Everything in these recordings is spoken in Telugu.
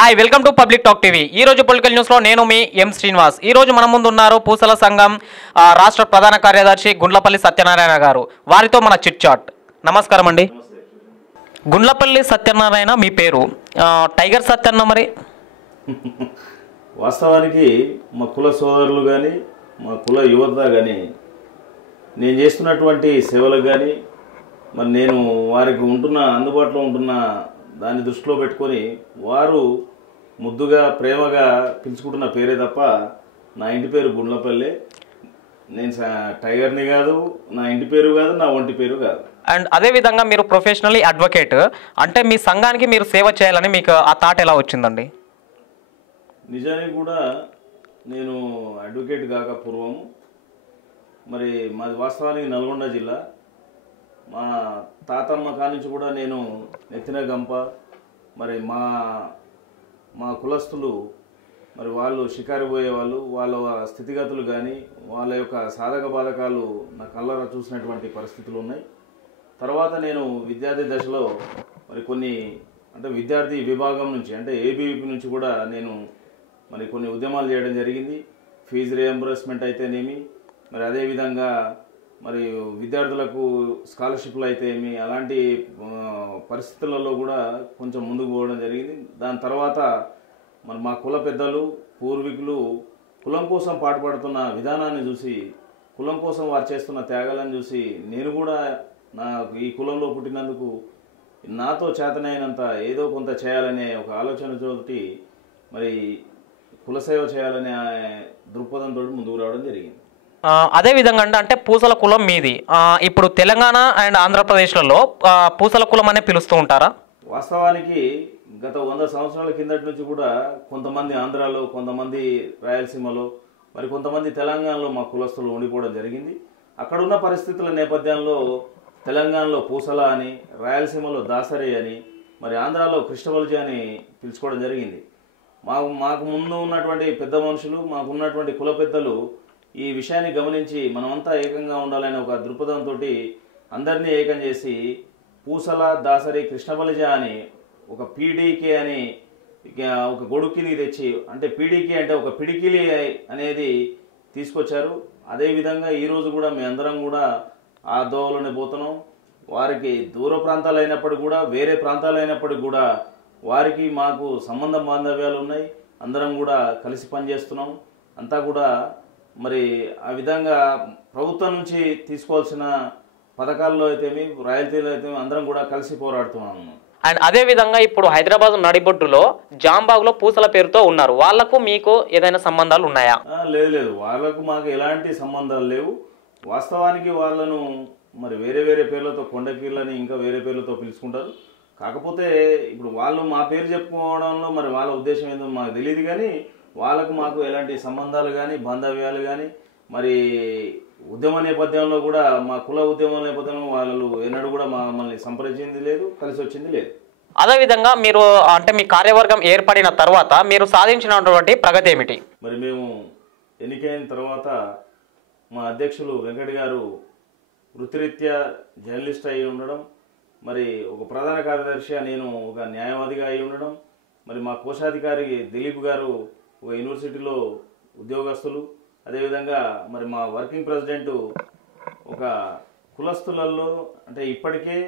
Hi welcome to public talk TV. ఈ రోజు పొలిటికల్ న్యూస్లో నేను మీ ఎం శ్రీనివాస్. ఈ రోజు మన ముందు ఉన్నారు పూసల సంఘం రాష్ట్ర ప్రధాన కార్యదర్శి గుండ్లపల్లి సత్యనారాయణ గారు. వారితో మన చిట్ చాట్. నమస్కారం అండి. గుండ్లపల్లి సత్యనారాయణ మీ పేరు, టైగర్ సత్యన్న మరి? వాస్తవానికి మా కుల సోదరులు కానీ మా కుల యువత కానీ నేను చేస్తున్నటువంటి సేవలకు కానీ మరి నేను వారికి అందుబాటులో ఉంటున్న దాన్ని దృష్టిలో పెట్టుకొని వారు ముద్దుగా ప్రేమగా పిలుచుకుంటున్న పేరే తప్ప నా ఇంటి పేరు గుండ్లపల్లి. నేను టైగర్ని కాదు, నా ఇంటి పేరు కాదు, నా ఒంటి పేరు కాదు. అండ్ అదేవిధంగా మీరు ప్రొఫెషనల్లీ అడ్వకేట్, అంటే మీ సంఘానికి మీరు సేవ చేయాలని మీకు ఆ థాట్ ఎలా వచ్చిందండి? నిజానికి కూడా నేను అడ్వకేట్ కాక పూర్వము మరి మాది వాస్తవానికి నల్గొండ జిల్లా. మా తాతమ్మ కానించి కూడా నేను నెత్తిన గంప. మరి మా కులస్తులు మరి వాళ్ళు షికారు పోయేవాళ్ళు. వాళ్ళ స్థితిగతులు కానీ వాళ్ళ యొక్క సాధక బాధకాలు నా కళ్ళరా చూసినటువంటి పరిస్థితులు ఉన్నాయి. తర్వాత నేను విద్యార్థి దశలో మరి కొన్ని అంటే విద్యార్థి విభాగం నుంచి అంటే ఏబీవీపీ నుంచి కూడా నేను మరి కొన్ని ఉద్యమాలు చేయడం జరిగింది. ఫీజు రియంబర్స్మెంట్ అయితేనేమి, మరి అదేవిధంగా మరి విద్యార్థులకు స్కాలర్షిప్లు అయితే ఏమి, అలాంటి పరిస్థితులలో కూడా కొంచెం ముందుకు పోవడం జరిగింది. దాని తర్వాత మరి మా కుల పెద్దలు పూర్వీకులు కులం కోసం పాటుపడుతున్న విధానాన్ని చూసి, కులం కోసం వారు చేస్తున్న త్యాగాలను చూసి నేను కూడా ఈ కులంలో పుట్టినందుకు నాతో చేతనైనంత ఏదో కొంత చేయాలనే ఒక ఆలోచనతోటి మరి కులసేవ చేయాలనే దృక్పథంతో ముందుకు రావడం జరిగింది. అదేవిధంగా అంటే పూసల కులం మీది. ఇప్పుడు తెలంగాణ అండ్ ఆంధ్రప్రదేశ్లలో పూసల కులం అనే పిలుస్తూ ఉంటారా? వాస్తవానికి గత 100 సంవత్సరాల కిందటి నుంచి కూడా కొంతమంది ఆంధ్రాలో, కొంతమంది రాయలసీమలో, మరి కొంతమంది తెలంగాణలో మా కులస్తులు ఉండిపోవడం జరిగింది. అక్కడున్న పరిస్థితుల నేపథ్యంలో తెలంగాణలో పూసల అని, రాయలసీమలో దాసరి అని, మరి ఆంధ్రాలో కృష్ణబల్జీ అని పిలుచుకోవడం జరిగింది. మాకు ముందు ఉన్నటువంటి పెద్ద మనుషులు, మాకున్నటువంటి కుల పెద్దలు ఈ విషయాన్ని గమనించి మనమంతా ఏకంగా ఉండాలనే ఒక దృక్పథంతో అందరినీ ఏకం చేసి పూసల దాసరి కృష్ణబలిజ అని ఒక పీడీకే అని ఒక గొడుక్కిని తెచ్చి, అంటే పీడీకే అంటే ఒక పిడికిలి అనేది తీసుకొచ్చారు. అదేవిధంగా ఈరోజు కూడా మీ అందరం కూడా ఆ దోవలోనే పోతున్నాం. వారికి దూర ప్రాంతాలు అయినప్పటికీ కూడా, వేరే ప్రాంతాలు అయినప్పటికీ కూడా వారికి మాకు సంబంధ బాంధవ్యాలు ఉన్నాయి. అందరం కూడా కలిసి పనిచేస్తున్నాం. అంతా కూడా మరి ఆ విధంగా ప్రభుత్వం నుంచి తీసుకోవాల్సిన పథకాల్లో అయితేమి, రాయల్టీలో అయితే అందరం కూడా కలిసి పోరాడుతున్నాము. అండ్ అదేవిధంగా ఇప్పుడు హైదరాబాద్ నడిబొడ్డులో జాంబాగ్లో పూసల పేరుతో ఉన్నారు. వాళ్లకు మీకు ఏదైనా సంబంధాలు ఉన్నాయా? లేదు, వాళ్ళకు మాకు ఎలాంటి సంబంధాలు లేవు. వాస్తవానికి వాళ్ళను మరి వేరే వేరే పేర్లతో, కొండకీళ్ళని ఇంకా వేరే పేర్లతో పిలుచుకుంటారు. కాకపోతే ఇప్పుడు వాళ్ళు మా పేరు చెప్పుకోవడంలో మరి వాళ్ళ ఉద్దేశం ఏందో మాకు తెలియదు. కానీ వాళ్ళకు మాకు ఎలాంటి సంబంధాలు కానీ, బాంధవ్యాలు కానీ, మరి ఉద్యమ నేపథ్యంలో కూడా మా కుల ఉద్యమ నేపథ్యంలో వాళ్ళు ఎన్నడూ కూడా మమ్మల్ని సంప్రదించింది లేదు, కలిసి వచ్చింది లేదు. అదేవిధంగా మీరు అంటే మీ కార్యవర్గం ఏర్పడిన తర్వాత మీరు సాధించినటువంటి ప్రగతి ఏమిటి? మరి మేము ఎన్నికైన తర్వాత మా అధ్యక్షులు వెంకట్ గారు వృత్తిరీత్యా జర్నలిస్ట్ అయి ఉండడం, మరి ఒక ప్రధాన కార్యదర్శిగా నేను ఒక న్యాయవాదిగా అయి ఉండడం, మరి మా కోశాధికారి దిలీప్ గారు ఒక యూనివర్సిటీలో ఉద్యోగస్తులు, అదేవిధంగా మరి మా వర్కింగ్ ప్రెసిడెంట్ ఒక కులస్తులలో అంటే ఇప్పటికే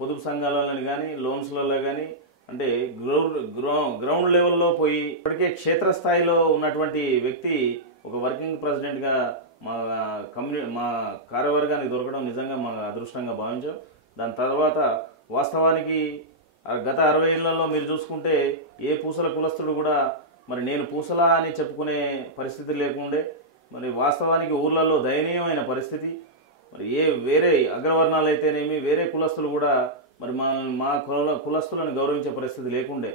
పొదుపు సంఘాలని కానీ, లోన్స్లలో కానీ అంటే గ్రౌండ్ లెవెల్లో పోయి ఇప్పటికే క్షేత్రస్థాయిలో ఉన్నటువంటి వ్యక్తి ఒక వర్కింగ్ ప్రెసిడెంట్గా మా కార్యవర్గానికి దొరకడం నిజంగా మా అదృష్టంగా భావించాం. దాని తర్వాత వాస్తవానికి గత 60 ఏళ్లలో మీరు చూసుకుంటే ఏ పూసల కులస్తుడు కూడా మరి నేను పూసలా అని చెప్పుకునే పరిస్థితి లేకుండే. మరి వాస్తవానికి ఊర్లలో దయనీయమైన పరిస్థితి. మరి వేరే అగ్రవర్ణాలు అయితేనేమి, వేరే కులస్తులు కూడా మరి మా కులస్తులను గౌరవించే పరిస్థితి లేకుండే.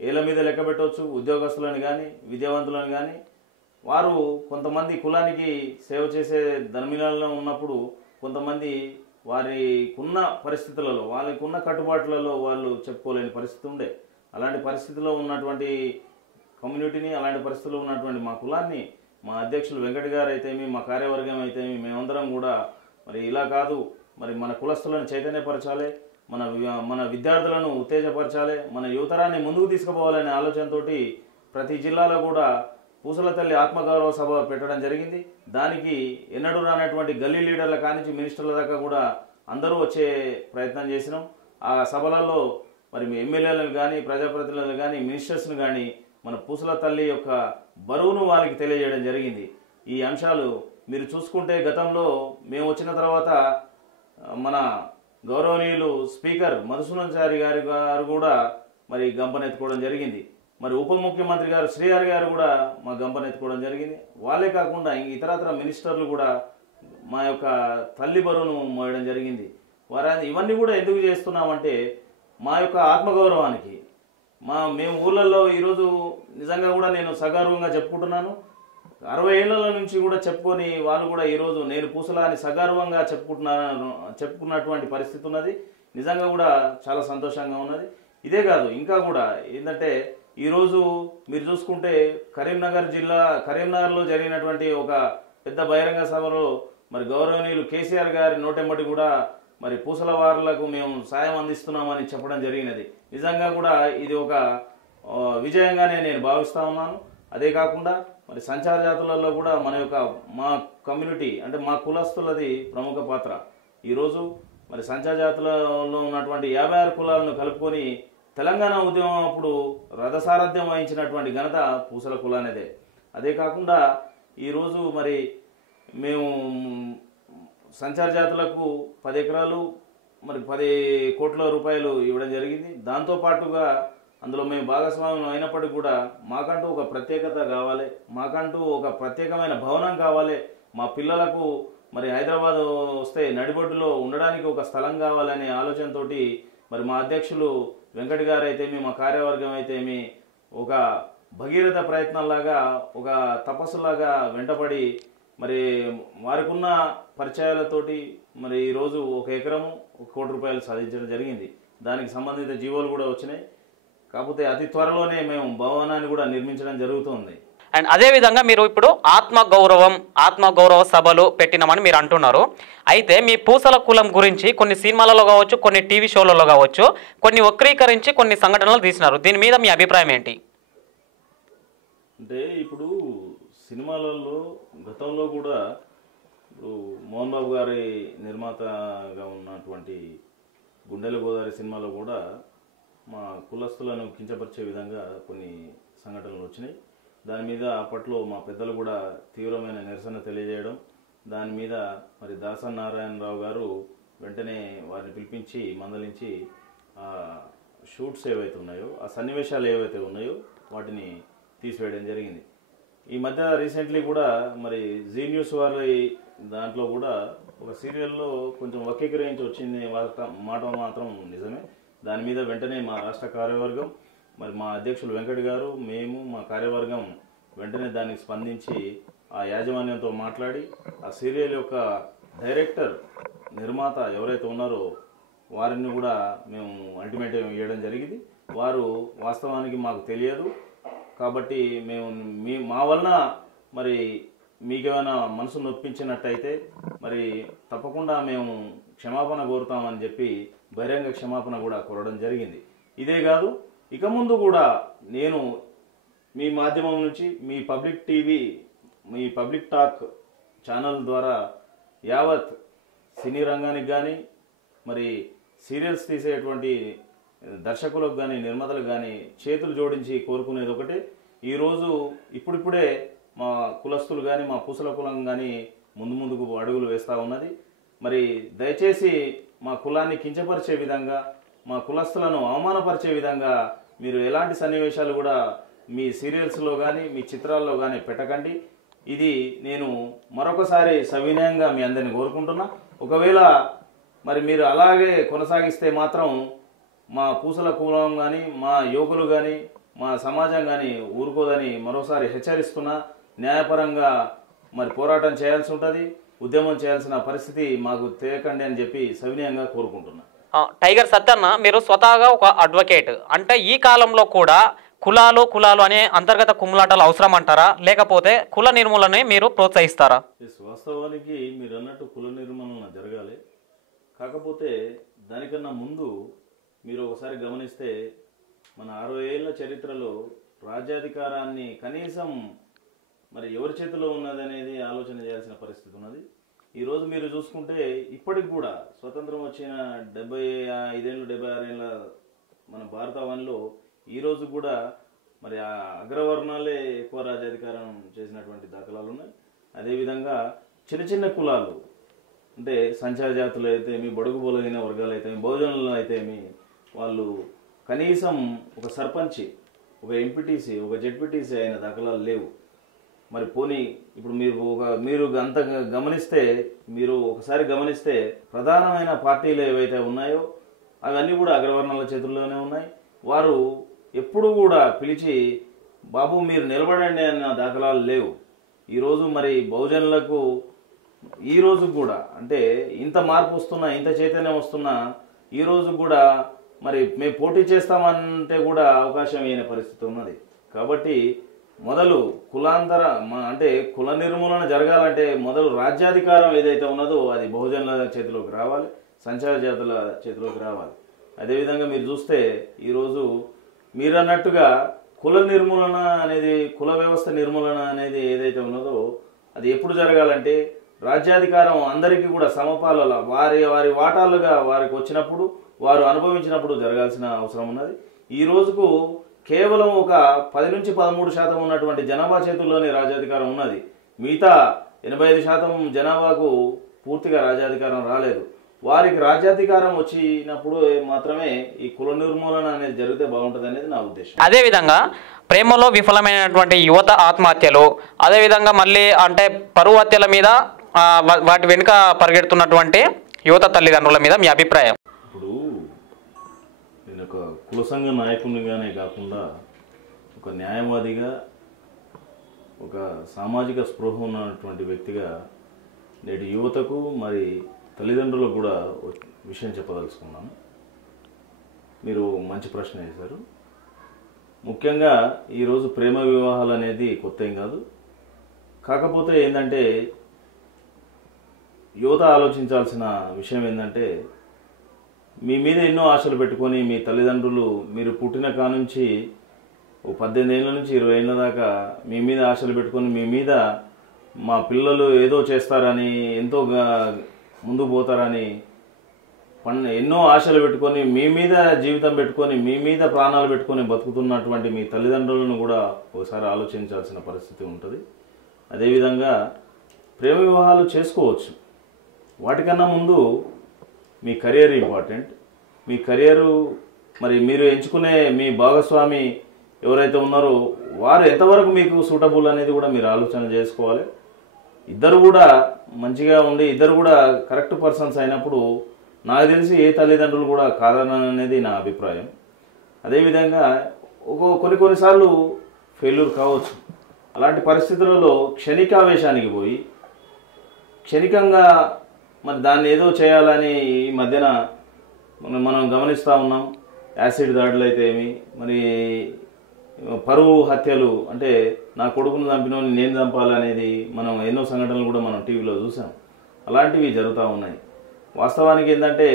ఏళ్ళ మీద లెక్క పెట్టవచ్చు ఉద్యోగస్తులను కానీ, విద్యావంతులను కానీ. వారు కొంతమంది కులానికి సేవ చేసే ధర్మిలలో ఉన్నప్పుడు కొంతమంది వారికున్న పరిస్థితులలో, వాళ్ళకున్న కట్టుబాట్లలో వాళ్ళు చెప్పుకోలేని పరిస్థితి ఉండే. అలాంటి పరిస్థితిలో ఉన్నటువంటి కమ్యూనిటీని, అలాంటి పరిస్థితుల్లో ఉన్నటువంటి మా కులాన్ని మా అధ్యక్షులు వెంకట్ గారు అయితేమి, మా కార్యవర్గం అయితేమి మేమందరం కూడా మరి ఇలా కాదు, మరి మన కులస్తులను చైతన్యపరచాలి, మన విద్యార్థులను ఉత్తేజపరచాలి, మన యువతరాన్ని ముందుకు తీసుకుపోవాలనే ఆలోచనతోటి ప్రతి జిల్లాలో కూడా పూసల తల్లి ఆత్మగౌరవ సభ పెట్టడం జరిగింది. దానికి ఎన్నడూ రానటువంటి గల్లీ లీడర్ల కానించి మినిస్టర్ల దాకా కూడా అందరూ వచ్చే ప్రయత్నం చేసినాం. ఆ సభలలో మరి ఎమ్మెల్యేలను కానీ, ప్రజాప్రతినిధులను కానీ, మినిస్టర్స్ను కానీ మన పూసల తల్లి యొక్క బరువును వారికి తెలియజేయడం జరిగింది. ఈ అంశాలు మీరు చూసుకుంటే గతంలో మేము వచ్చిన తర్వాత మన గౌరవనీయులు స్పీకర్ మధుసూదనాచారి గారు కూడా మరి గంపనెత్తుకోవడం జరిగింది. మరి ఉప ముఖ్యమంత్రి గారు శ్రీహరి గారు కూడా మా గంపనెత్తుకోవడం జరిగింది. వాళ్ళే కాకుండా ఇతరత్ర మినిస్టర్లు కూడా మా యొక్క తల్లి బరువును మోయడం జరిగింది. ఇవన్నీ కూడా ఎందుకు చేస్తున్నామంటే మా యొక్క ఆత్మగౌరవానికి. మేము ఊళ్ళల్లో ఈరోజు నిజంగా కూడా నేను సగర్వంగా చెప్పుకుంటున్నాను. 60 ఏళ్ల నుంచి కూడా చెప్పుకొని వాళ్ళు కూడా ఈరోజు నేను పూసల అని సగర్వంగా చెప్పుకున్నటువంటి పరిస్థితి ఉన్నది. నిజంగా కూడా చాలా సంతోషంగా ఉన్నది. ఇదే కాదు, ఇంకా కూడా ఏంటంటే ఈరోజు మీరు చూసుకుంటే కరీంనగర్లో జరిగినటువంటి ఒక పెద్ద బహిరంగ సభలో మరి గౌరవనీయులు కేసీఆర్ గారి నోటెంబటి కూడా మరి పూసల వారులకు మేము సాయం అందిస్తున్నామని చెప్పడం జరిగినది. నిజంగా కూడా ఇది ఒక విజయంగానే నేను భావిస్తా ఉన్నాను. అదే కాకుండా మరి సంచార జాతులలో కూడా మా కమ్యూనిటీ అంటే మా కులస్తులది ప్రముఖ పాత్ర. ఈరోజు మరి సంచార జాతులలో ఉన్నటువంటి 56 కులాలను కలుపుకొని తెలంగాణ ఉద్యమం అప్పుడు రథసారథ్యం వహించినటువంటి ఘనత పూసల కులానిదే. అదే కాకుండా ఈరోజు మరి మేము సంచార జాతులకు 10 ఎకరాలు మరి 10 కోట్ల రూపాయలు ఇవ్వడం జరిగింది. దాంతోపాటుగా అందులో మేము భాగస్వామ్యం అయినప్పటికీ కూడా మాకంటూ ఒక ప్రత్యేకత కావాలి, మాకంటూ ఒక ప్రత్యేకమైన భవనం కావాలి, మా పిల్లలకు మరి హైదరాబాద్ వస్తే నడిబొడ్డులో ఉండడానికి ఒక స్థలం కావాలనే ఆలోచనతోటి మరి మా అధ్యక్షులు వెంకట్ గారు అయితేమి, మా కార్యవర్గం అయితేమి ఒక భగీరథ ప్రయత్నంలాగా ఒక తపస్సులాగా వెంటపడి మరి వారికి ఉన్న పరిచయాలతోటి మరి ఈరోజు 1 ఎకరము 1 కోటి రూపాయలు సాధించడం జరిగింది. దానికి సంబంధిత జీవోలు కూడా వచ్చినాయి. కాకపోతే అతి త్వరలోనే మేము భవనాన్ని కూడా నిర్మించడం జరుగుతుంది. అండ్ అదేవిధంగా మీరు ఇప్పుడు ఆత్మగౌరవ సభలు పెట్టినామని మీరు అంటున్నారు. అయితే మీ పూసల కులం గురించి కొన్ని సినిమాలలో కావచ్చు, కొన్ని టీవీ షోలలో కావచ్చు, కొన్ని వక్రీకరించి కొన్ని సంఘటనలు తీసినారు. దీని మీద మీ అభిప్రాయం ఏంటి? అంటే ఇప్పుడు సినిమాలలో గతంలో కూడా ఇప్పుడు మోహన్ బాబు గారి నిర్మాతగా ఉన్నటువంటి గుండెల గోదావరి సినిమాలో కూడా మా కులస్తులను కించపరిచే విధంగా కొన్ని సంఘటనలు వచ్చినాయి. దాని మీద అప్పట్లో మా పెద్దలు కూడా తీవ్రమైన నిరసన తెలియజేయడం, దాని మీద మరి దాసన్ నారాయణరావు గారు వెంటనే వారిని పిలిపించి మందలించి ఆ షూట్స్ ఏవైతే ఉన్నాయో, ఆ సన్నివేశాలు ఏవైతే ఉన్నాయో వాటిని తీసివేయడం జరిగింది. ఈ మధ్య రీసెంట్లీ కూడా మరి జీ న్యూస్ వారి దాంట్లో కూడా ఒక సీరియల్లో కొంచెం వక్రీకరించి వచ్చింది మాట మాత్రం నిజమే. దాని మీద వెంటనే మా రాష్ట్ర కార్యవర్గం మరి మా అధ్యక్షులు వెంకట్ గారు, మేము మా కార్యవర్గం వెంటనే దానికి స్పందించి ఆ యాజమాన్యంతో మాట్లాడి ఆ సీరియల్ యొక్క డైరెక్టర్ నిర్మాత ఎవరైతే ఉన్నారో వారిని కూడా మేము అల్టిమేటం ఇవ్వడం జరిగింది. వారు వాస్తవానికి మాకు తెలియదు కాబట్టి మా వలన మరి మీకేమైనా మనసు నొప్పించినట్టయితే మరి తప్పకుండా మేము క్షమాపణ కోరుతామని చెప్పి బహిరంగ క్షమాపణ కూడా కోరడం జరిగింది. ఇదే కాదు, ఇక ముందు కూడా నేను మీ మాధ్యమం నుంచి మీ పబ్లిక్ టీవీ, మీ పబ్లిక్ టాక్ ఛానల్ ద్వారా యావత్ సినీ రంగానికి కానీ మరి సీరియల్స్ తీసేటువంటి దర్శకులకు కానీ నిర్మాతలకు కానీ చేతులు జోడించి కోరుకునేది ఒకటే. ఈరోజు ఇప్పుడిప్పుడే మా కులస్తులు కానీ మా పూసల కులం కానీ ముందుకు అడుగులు వేస్తూ ఉన్నది. మరి దయచేసి మా కులాన్ని కించపరిచే విధంగా, మా కులస్తులను అవమానపరిచే విధంగా మీరు ఎలాంటి సన్నివేశాలు కూడా మీ సీరియల్స్లో కానీ మీ చిత్రాల్లో కానీ పెట్టకండి. ఇది నేను మరొకసారి సవినయంగా మీ అందరిని కోరుకుంటున్నా. ఒకవేళ మరి మీరు అలాగే కొనసాగిస్తే మాత్రం మా పూసల కులం కానీ మా యువకులు కానీ మా సమాజం కానీ ఊరుకోదని మరోసారి హెచ్చరిస్తున్నా. న్యాయపరంగా మరి పోరాటం చేయాల్సి ఉంటుంది, ఉద్యమం చేయాల్సిన పరిస్థితి మాకు తేకండి అని చెప్పి సవినయంగా కోరుకుంటున్నా. టైగర్ సత్యన్న, మీరు స్వతహాగా ఒక అడ్వకేట్, అంటే ఈ కాలంలో కూడా కులాలు అనే అంతర్గత కుమ్ములాటలు అవసరం అంటారా, లేకపోతే కుల నిర్మూలనే మీరు ప్రోత్సహిస్తారా? వాస్తవానికి మీరు అన్నట్టు కుల నిర్మూలన జరగాలి. కాకపోతే దానికన్నా ముందు మీరు ఒకసారి గమనిస్తే మన 60 ఏళ్ల చరిత్రలో రాజ్యాధికారాన్ని కనీసం మరి ఎవరి చేతిలో ఉన్నదనేది ఆలోచన చేయాల్సిన పరిస్థితి ఉన్నది. ఈరోజు మీరు చూసుకుంటే ఇప్పటికి కూడా స్వతంత్రం వచ్చిన 75 ఏళ్ళు 76 ఏళ్ళ మన భారతావనిలో ఈరోజు కూడా మరి ఆ అగ్రవర్ణాలే ఎక్కువ రాజ్యాధికారం చేసినటువంటి దాఖలాలు ఉన్నాయి. అదేవిధంగా చిన్న చిన్న కులాలు అంటే సంచార జాతులు అయితేమి, బడుగు బలహీన వర్గాలు అయితేమి, బహుజనులు అయితేమి, వాళ్ళు కనీసం ఒక సర్పంచి, ఒక ఎంపీటీసీ, ఒక జెడ్పీటీసీ అయిన దాఖలాలు లేవు. మరి పోనీ ఇప్పుడు మీరు అంత గమనిస్తే, మీరు ఒకసారి గమనిస్తే ప్రధానమైన పార్టీలు ఏవైతే ఉన్నాయో అవన్నీ కూడా అగ్రవర్ణాల చేతుల్లోనే ఉన్నాయి. వారు ఎప్పుడు కూడా పిలిచి బాబు మీరు నిలబడండి అన్న దాఖలాలు లేవు. ఈరోజు మరి బహుజనులకు ఈరోజు కూడా అంటే ఇంత మార్పు వస్తున్నా, ఇంత చైతన్యం వస్తున్నా ఈరోజు కూడా మరి మేము పోటీ చేస్తామంటే కూడా అవకాశం అయిన పరిస్థితి ఉన్నది. కాబట్టి మొదలు అంటే కుల నిర్మూలన జరగాలంటే మొదలు రాజ్యాధికారం ఏదైతే ఉన్నదో అది బహుజనుల చేతిలోకి రావాలి, సంచార జాతుల చేతిలోకి రావాలి. అదేవిధంగా మీరు చూస్తే ఈరోజు మీరు అన్నట్టుగా కుల నిర్మూలన అనేది, కుల వ్యవస్థ నిర్మూలన అనేది ఏదైతే ఉన్నదో అది ఎప్పుడు జరగాలంటే రాజ్యాధికారం అందరికీ కూడా సమపాలలో వారి వారి వాటాలుగా వారికి వచ్చినప్పుడు, వారు అనుభవించినప్పుడు జరగాల్సిన అవసరం ఉన్నది. ఈ రోజుకు కేవలం ఒక 10 నుంచి 13% ఉన్నటువంటి జనాభా చేతుల్లోనే రాజ్యాధికారం ఉన్నది. మిగతా 85% జనాభాకు పూర్తిగా రాజ్యాధికారం రాలేదు. వారికి రాజ్యాధికారం వచ్చినప్పుడు మాత్రమే ఈ కుల నిర్మూలన అనేది జరిగితే బాగుంటుంది అనేది నా ఉద్దేశం. అదేవిధంగా ప్రేమలో విఫలమైనటువంటి యువత ఆత్మహత్యలు, అదేవిధంగా మళ్ళీ అంటే పరువు హత్యల మీద వాటి వెనుక పరిగెడుతున్నటువంటి యువత తల్లిదండ్రుల మీద మీ అభిప్రాయం? ఇప్పుడు నేను ఒక కుల సంఘ నాయకునిగానే కాకుండా ఒక న్యాయవాదిగా, ఒక సామాజిక స్పృహ ఉన్నటువంటి వ్యక్తిగా నేటి యువతకు మరి తల్లిదండ్రులకు కూడా విషయం చెప్పదలుచుకున్నాను. మీరు మంచి ప్రశ్న వేశారు. ముఖ్యంగా ఈరోజు ప్రేమ వివాహాలు అనేది కొత్త ఏం కాదు. కాకపోతే ఏంటంటే యువత ఆలోచించాల్సిన విషయం ఏంటంటే మీ మీద ఎన్నో ఆశలు పెట్టుకొని మీ తల్లిదండ్రులు మీరు పుట్టిన కానుంచి 18 ఏళ్ళ నుంచి 20 ఏళ్ళ దాకా మీ మీద ఆశలు పెట్టుకొని మీ మీద మా పిల్లలు ఏదో చేస్తారని, ఎంతో ముందుకు పోతారని ఎన్నో ఆశలు పెట్టుకొని మీ మీద జీవితం పెట్టుకొని మీ మీద ప్రాణాలు పెట్టుకొని బతుకుతున్నటువంటి మీ తల్లిదండ్రులను కూడా ఒకసారి ఆలోచించాల్సిన పరిస్థితి ఉంటుంది. అదేవిధంగా ప్రేమ వివాహాలు చేసుకోవచ్చు. వాటికన్నా ముందు మీ కెరియర్ ఇంపార్టెంట్. మీ కెరియరు మరి మీరు ఎంచుకునే మీ భాగస్వామి ఎవరైతే ఉన్నారో వారు ఎంతవరకు మీకు సూటబుల్ అనేది కూడా మీరు ఆలోచన చేసుకోవాలి. ఇద్దరు కూడా మంచిగా ఉండి ఇద్దరు కూడా కరెక్ట్ పర్సన్స్ అయినప్పుడు నాకు తెలిసి ఏ తల్లిదండ్రులు కూడా కాదననేది నా అభిప్రాయం. అదేవిధంగా కొన్నిసార్లు ఫెయిల్యూర్ కావచ్చు. అలాంటి పరిస్థితులలో క్షణికావేశానికి పోయి క్షణికంగా మరి దాన్ని ఏదో చేయాలని ఈ మధ్యన మనం గమనిస్తూ ఉన్నాం. యాసిడ్ దాడులు అయితే ఏమి, మరి పరువు హత్యలు, అంటే నా కొడుకును చంపినోని నేను చంపాలనేది మనం ఎన్నో సంఘటనలు కూడా మనం టీవీలో చూసాం. అలాంటివి జరుగుతూ ఉన్నాయి. వాస్తవానికి ఏంటంటే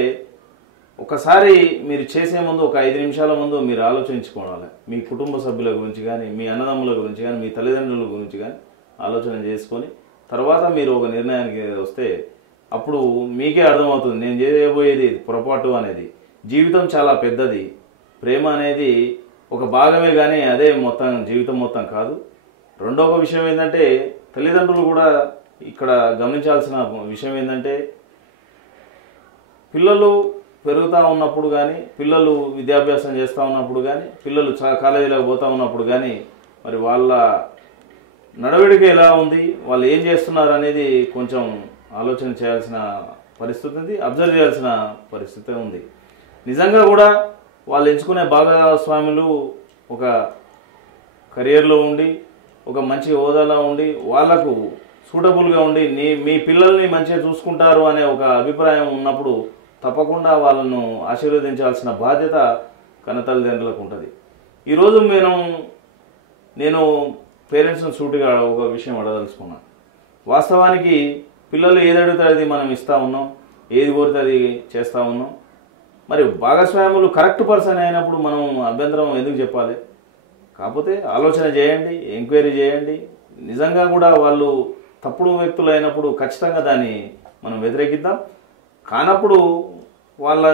ఒకసారి మీరు చేసే ముందు ఒక 5 నిమిషాల ముందు మీరు ఆలోచించుకోవాలి. మీ కుటుంబ సభ్యుల గురించి కానీ, మీ అన్నదమ్ముల గురించి కానీ, మీ తల్లిదండ్రుల గురించి కానీ ఆలోచన చేసుకొని తర్వాత మీరు ఒక నిర్ణయానికి వస్తే అప్పుడు మీకే అర్థమవుతుంది నేను చేయబోయేది పొరపాటు అనేది. జీవితం చాలా పెద్దది. ప్రేమ అనేది ఒక భాగమే కానీ అదే మొత్తం జీవితం మొత్తం కాదు. రెండవ విషయం ఏంటంటే తల్లిదండ్రులు కూడా ఇక్కడ గమనించాల్సిన విషయం ఏంటంటే పిల్లలు పెరుగుతూ ఉన్నప్పుడు కానీ, పిల్లలు విద్యాభ్యాసం చేస్తూ ఉన్నప్పుడు కానీ, పిల్లలు కాలేజీలోకి పోతూ ఉన్నప్పుడు కానీ మరి వాళ్ళ నడవడిక ఎలా ఉంది, వాళ్ళు ఏం చేస్తున్నారు అనేది కొంచెం ఆలోచన చేయాల్సిన పరిస్థితి ఉంది, అబ్జర్వ్ చేయాల్సిన పరిస్థితి ఉంది. నిజంగా కూడా వాళ్ళు ఎంచుకునే భాగస్వాములు ఒక కెరియర్లో ఉండి, ఒక మంచి హోదాలో ఉండి, వాళ్లకు సూటబుల్గా ఉండి మీ పిల్లల్ని మంచిగా చూసుకుంటారు అనే ఒక అభిప్రాయం ఉన్నప్పుడు తప్పకుండా వాళ్ళను ఆశీర్వదించాల్సిన బాధ్యత కన్నతల్లిదండ్రులకు ఉంటుంది. ఈరోజు నేను పేరెంట్స్ని సూటిగా ఒక విషయం అడగదలుచుకున్నాను. వాస్తవానికి పిల్లలు ఏది అడిగితే అది మనం ఇస్తూ ఉన్నాం, ఏది కోరితే అది చేస్తూ ఉన్నాం. మరి భాగస్వాములు కరెక్ట్ పర్సన్ అయినప్పుడు మనం అభ్యంతరం ఎందుకు చెప్పాలి? కాకపోతే ఆలోచన చేయండి, ఎంక్వైరీ చేయండి. నిజంగా కూడా వాళ్ళు తప్పుడు వ్యక్తులు అయినప్పుడు ఖచ్చితంగా దాన్ని మనం వ్యతిరేకిద్దాం. కానప్పుడు వాళ్ళ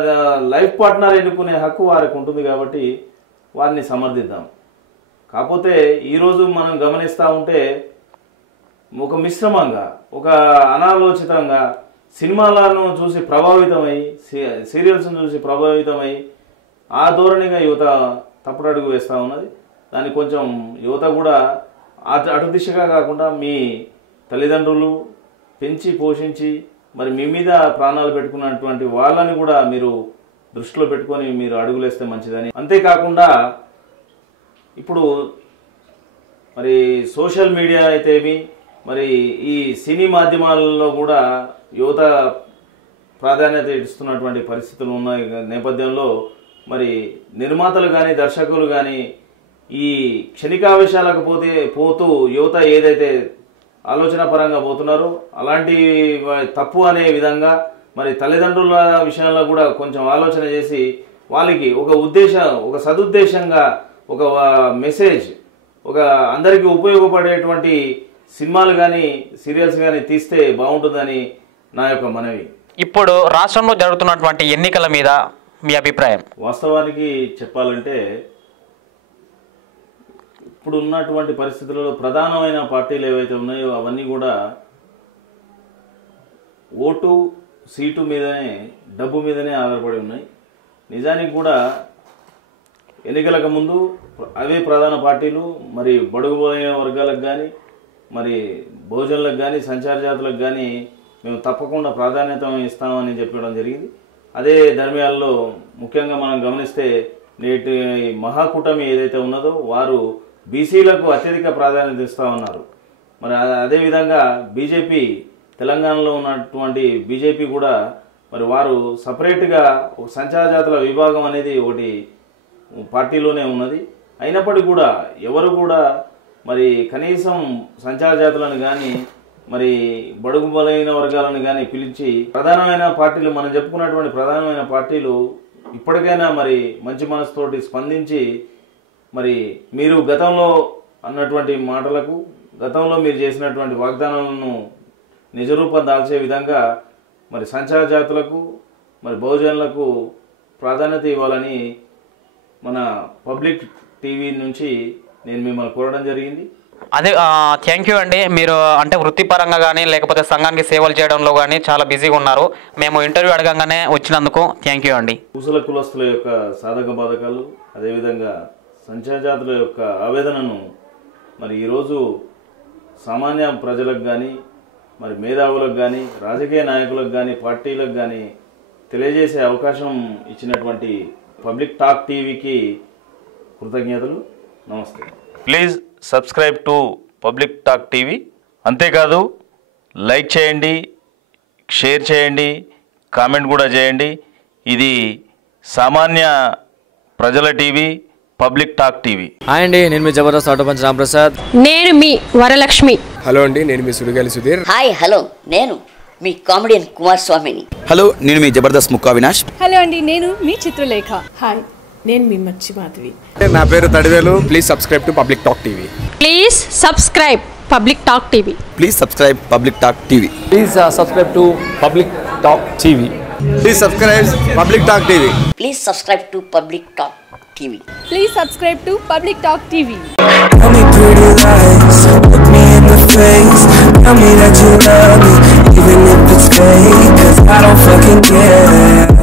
లైఫ్ పార్ట్నర్ ఎన్నుకునే హక్కు వారికి ఉంటుంది కాబట్టి వారిని సమర్థిద్దాం. కాకపోతే ఈరోజు మనం గమనిస్తూ ఉంటే ఒక మిశ్రమంగా, ఒక అనాలోచితంగా సినిమాలను చూసి ప్రభావితమై, సీరియల్స్ను చూసి ప్రభావితమై ఆ ధోరణిగా యువత తప్పుడు అడుగు వేస్తూ ఉన్నది. దాన్ని కొంచెం యువత కూడా అటు దిశగా కాకుండా మీ తల్లిదండ్రులు పెంచి పోషించి మరి మీ మీద ప్రాణాలు పెట్టుకున్నటువంటి వాళ్ళని కూడా మీరు దృష్టిలో పెట్టుకొని మీరు అడుగులేస్తే మంచిదని. అంతేకాకుండా ఇప్పుడు మరి సోషల్ మీడియా అయితేమి, మరి ఈ సినీ మాధ్యమాలలో కూడా యువత ప్రాధాన్యత ఇస్తున్నటువంటి పరిస్థితులు ఉన్న నేపథ్యంలో మరి నిర్మాతలు కానీ దర్శకులు కానీ ఈ క్షణికావేశాలకు పోతూ యువత ఏదైతే ఆలోచన పరంగా పోతున్నారో అలాంటి తప్పు అనే విధంగా మరి తల్లిదండ్రుల విషయంలో కూడా కొంచెం ఆలోచన చేసి వాళ్ళకి ఒక సదుద్దేశంగా ఒక మెసేజ్, ఒక అందరికీ ఉపయోగపడేటువంటి సినిమాలు కానీ సీరియల్స్ కానీ తీస్తే బాగుంటుందని నా యొక్క మనవి. ఇప్పుడు రాష్ట్రంలో జరుగుతున్నటువంటి ఎన్నికల మీద మీ అభిప్రాయం? వాస్తవానికి చెప్పాలంటే ఇప్పుడు ఉన్నటువంటి పరిస్థితులలో ప్రధానమైన పార్టీలు ఏవైతే ఉన్నాయో అవన్నీ కూడా ఓటు సీటు మీదనే, డబ్బు మీదనే ఆధారపడి ఉన్నాయి. నిజానికి కూడా ఎన్నికలకు ముందు అవే ప్రధాన పార్టీలు మరి బడుగు బలైన వర్గాలకు కానీ మరి బహుజనులకు కానీ సంచార జాతులకు కానీ మేము తప్పకుండా ప్రాధాన్యత ఇస్తామని చెప్పడం జరిగింది. అదే ధర్మయాల్లో ముఖ్యంగా మనం గమనిస్తే నేటి మహాకూటమి ఏదైతే ఉన్నదో వారు బీసీలకు అత్యధిక ప్రాధాన్యత ఇస్తూ ఉన్నారు. మరి అదేవిధంగా బీజేపీ, తెలంగాణలో ఉన్నటువంటి బీజేపీ కూడా మరి వారు సపరేట్గా ఒక సంచార జాతుల విభాగం అనేది ఒకటి పార్టీలోనే ఉన్నది. అయినప్పటికీ కూడా ఎవరు కూడా మరి కనీసం సంచార జాతులను కానీ మరి బడుగు బలైన వర్గాలను కానీ పిలిచి ప్రధానమైన పార్టీలు, మనం చెప్పుకున్నటువంటి ప్రధానమైన పార్టీలు ఇప్పటికైనా మరి మంచి మనసుతోటి స్పందించి మరి మీరు గతంలో అన్నటువంటి మాటలకు, గతంలో మీరు చేసినటువంటి వాగ్దానాలను నిజరూపం దాల్చే విధంగా మరి సంచార జాతులకు మరి బహుజనులకు ప్రాధాన్యత ఇవ్వాలని మన పబ్లిక్ టీవీ నుంచి నేను మిమ్మల్ని కోరడం జరిగింది. అదే థ్యాంక్ యూ అండి. మీరు అంటే వృత్తిపరంగా కానీ లేకపోతే సంఘానికి సేవలు చేయడంలో కానీ చాలా బిజీగా ఉన్నారు. మేము ఇంటర్వ్యూ అడగంగానే వచ్చినందుకు థ్యాంక్ యూ అండి. పూసల కులస్తుల యొక్క సాధక బాధకాలు, అదేవిధంగా సంచార జాతుల యొక్క ఆవేదనను మరి ఈరోజు సామాన్య ప్రజలకు కానీ మరి మేధావులకు కానీ రాజకీయ నాయకులకు కానీ పార్టీలకు కానీ తెలియజేసే అవకాశం ఇచ్చినటువంటి పబ్లిక్ టాక్ టీవీకి కృతజ్ఞతలు. నమస్తే. Please subscribe to public talk TV. అంతేకాదు లైక్ చేయండి, షేర్ చేయండి, కామెంట్ కూడా చేయండి. ఇది సామాన్య ప్రజల TV, public talk TV. Hi అండి, నేను మీ జబర్దస్త్ ఆటో పంచ్ రాంప్రసాద్. నేను మీ వరలక్ష్మి. హలో అండి, నేను మీ సుడిగాలి సుధీర్. హాయ్ హలో, నేను మీ కామెడియన్ కుమార్ స్వామిని. హలో, నేను మీ జబర్దస్త్ ముక్కా వినాష్. హలో అండి, నేను మీ చిత్రలేఖ. హాయ్, నేను మీ మచ్చి మాధవి. నా పేరు Thadivelu. Please subscribe to public talk TV. Please subscribe public talk TV. Please subscribe public talk TV. Please subscribe to public talk TV. Please subscribe public talk TV. Please subscribe to public talk TV. Please subscribe to public talk TV. Tell me pretty lies, look me in the face. Tell me that you love me, even if it's fake, 'cause I don't fucking care.